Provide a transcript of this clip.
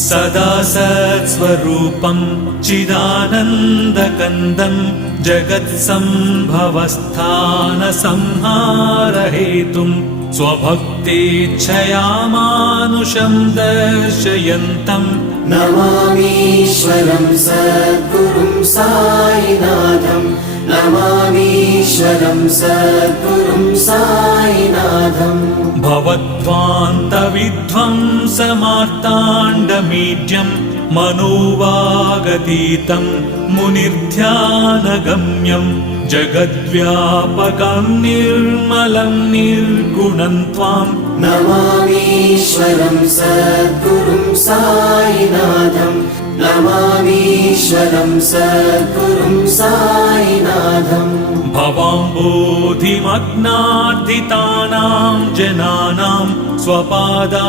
सदा सत्स्वरूपं चिदानन्दकन्दं जगत्सम्भवस्थानसंहारहेतुं स्वभक्तेच्छया मानुषं दर्शयन्तम् नमामीश्वरं सद्गुरुं साईनाथं नमामीश्वरं सद्गुरुं साईनाथम् भवध्वान्तविध्वंसमार्ताण्डमीड्यं मनोवागतीतं मुनिर्ध्यानगम्यं जगद्व्यापकं निर्मलं निर्गुणं त्वां नमामीश्वरं सद्गुरुं साईनाथं नमामीश्वरं सद्गुरुं साईनाथम् भवाम्बोधिमग्नार्दितानां जनानां स्वपादाश्रितानां